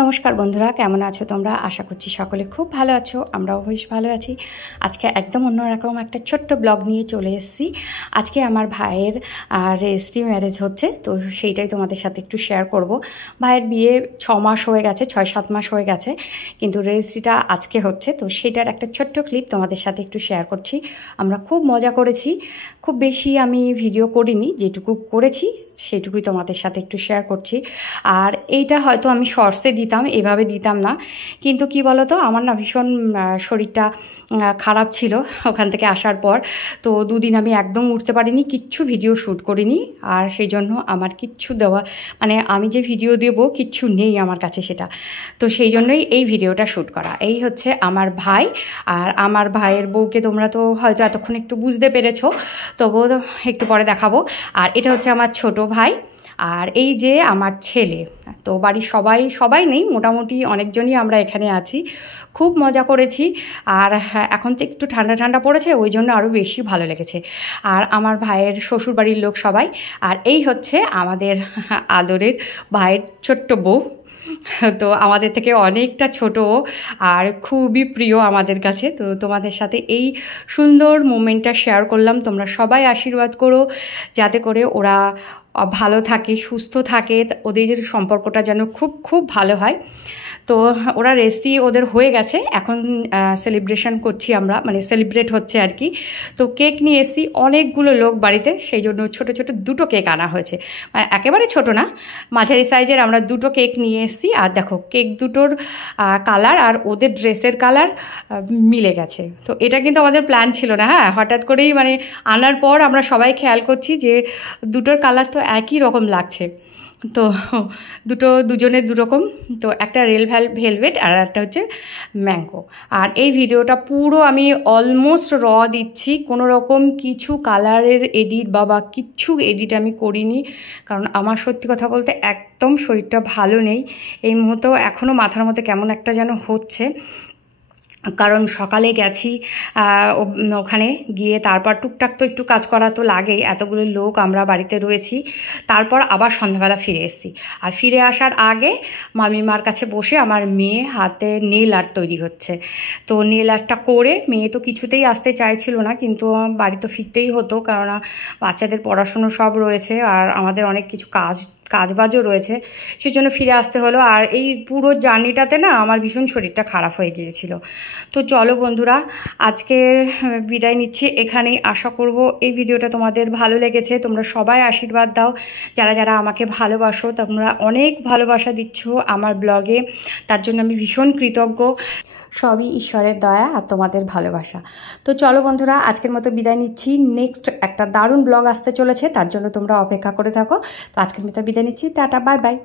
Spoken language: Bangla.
নমস্কার বন্ধুরা, কেমন আছো তোমরা? আশা করছি সকলে খুব ভালো আছো। আমরাও বেশ ভালো আছি। আজকে একদম অন্যরকম একটা ছোট্ট ব্লগ নিয়ে চলে এসেছি। আজকে আমার ভাইয়ের রেজিস্ট্রি ম্যারেজ হচ্ছে, তো সেইটাই তোমাদের সাথে একটু শেয়ার করব। ভাইয়ের বিয়ে 6 মাস হয়ে গেছে, 6-7 মাস হয়ে গেছে, কিন্তু রেজিস্ট্রিটা আজকে হচ্ছে, তো সেটার একটা ছোট্ট ক্লিপ তোমাদের সাথে একটু শেয়ার করছি। আমরা খুব মজা করেছি, খুব বেশি আমি ভিডিও করিনি, যেটুকু করেছি সেটুকুই তোমাদের সাথে একটু শেয়ার করছি। আর এইটা হয়তো আমি শর্টসে দিতাম, এভাবে দিতাম না, কিন্তু কি বলো তো, আমার না ভীষণ শরীরটা খারাপ ছিল ওখান থেকে আসার পর। তো দুদিন আমি একদম উঠতে পারিনি, কিচ্ছু ভিডিও শ্যুট করিনি। আর সেই জন্য আমার কিচ্ছু দেওয়া, মানে আমি যে ভিডিও দেবো কিচ্ছু নেই আমার কাছে সেটা। তো সেই জন্যই এই ভিডিওটা শ্যুট করা। এই হচ্ছে আমার ভাই, আর আমার ভাইয়ের বউকে তোমরা তো হয়তো এতক্ষণ একটু বুঝতে পেরেছো, তবুও একটু পরে দেখাবো। আর এটা হচ্ছে আমার ছোট ভাই, আর এই যে আমার ছেলে। তো বাড়ির সবাই নেই, মোটামুটি অনেকজনই আমরা এখানে আছি। খুব মজা করেছি। আর এখন তো একটু ঠান্ডা ঠান্ডা পড়েছে, ওই জন্য আরও বেশি ভালো লেগেছে। আর আমার ভাইয়ের শ্বশুরবাড়ির লোক সবাই। আর এই হচ্ছে আমাদের আদরের ভাইয়ের ছোট্ট বউ। তো আমাদের থেকে অনেকটা ছোট, আর খুবই প্রিয় আমাদের কাছে। তো তোমাদের সাথে এই সুন্দর মোমেন্টটা শেয়ার করলাম। তোমরা সবাই আশীর্বাদ করো যাতে করে ওরা ভালো থাকে, সুস্থ থাকে, ওদের সম্পর্কটা যেন খুব খুব ভালো হয়। তো ওরা রেজিস্ট্রি ওদের হয়ে গেছে, এখন সেলিব্রেশন করছি আমরা, মানে সেলিব্রেট হচ্ছে আর কি। তো কেক নিয়ে এসেছি, অনেকগুলো লোক বাড়িতে, সেই জন্য ছোটো ছোটো 2টো কেক আনা হয়েছে, মানে একেবারে ছোট না, মাঝারি সাইজের। আমরা 2টো কেক নিয়ে এসেছি। আর দেখো কেক দুটোর কালার আর ওদের ড্রেসের কালার মিলে গেছে। তো এটা কিন্তু আমাদের প্ল্যান ছিল না, হ্যাঁ, হঠাৎ করেই মানে আনার পর আমরা সবাই খেয়াল করছি যে দুটোর কালার তো একই রকম লাগছে। তো দুজনের দুরকম, তো একটা রেল ভেলভেট আর একটা হচ্ছে ম্যাঙ্গো। আর এই ভিডিওটা পুরো আমি অলমোস্ট দিচ্ছি, কোনো রকম কিছু কালারের এডিট বা কিচ্ছু এডিট আমি করিনি, কারণ আমার সত্যি কথা বলতে একদম শরীরটা ভালো নেই এই মুহূর্তেও। এখনও মাথার মধ্যে কেমন একটা যেন হচ্ছে, কারণ সকালে গেছি ওখানে গিয়ে, তারপর টুকটাক তো একটু কাজ করা তো লাগেই, এতগুলো লোক আমরা বাড়িতে রয়েছি। তারপর আবার সন্ধ্যাবেলা ফিরে এসেছি। আর ফিরে আসার আগে মামিমার কাছে বসে আমার মেয়ে হাতে নেল আর্ট তৈরি হচ্ছে। তো নেল আর্টটা করে, মেয়ে তো কিছুতেই আসতে চাইছিল না, কিন্তু বাড়ি তো ফিরতেই হতো, কারণ বাচ্চাদের পড়াশুনো সব রয়েছে আর আমাদের অনেক কিছু কাজবাজও রয়েছে, সেই জন্য ফিরে আসতে হলো। আর এই পুরো জার্নিটাতে না আমার ভীষণ শরীরটা খারাপ হয়ে গিয়েছিল। তো চলো বন্ধুরা, আজকে বিদায় নিচ্ছি এখানেই। আশা করব এই ভিডিওটা তোমাদের ভালো লেগেছে। তোমরা সবাই আশীর্বাদ দাও, যারা যারা আমাকে ভালোবাসো, তোমরা অনেক ভালোবাসা দিচ্ছ আমার ব্লগে, তার জন্য আমি ভীষণ কৃতজ্ঞ। সবই ঈশ্বরের দয়া আর তোমাদের ভালোবাসা। তো চলো বন্ধুরা, আজকের মতো বিদায় নিচ্ছি। নেক্সট একটা দারুণ ব্লগ আসতে চলেছে, তার জন্য তোমরা অপেক্ষা করে থাকো। তো আজকের মতো বিদায় নিচ্ছি, টাটা, বাই বাই।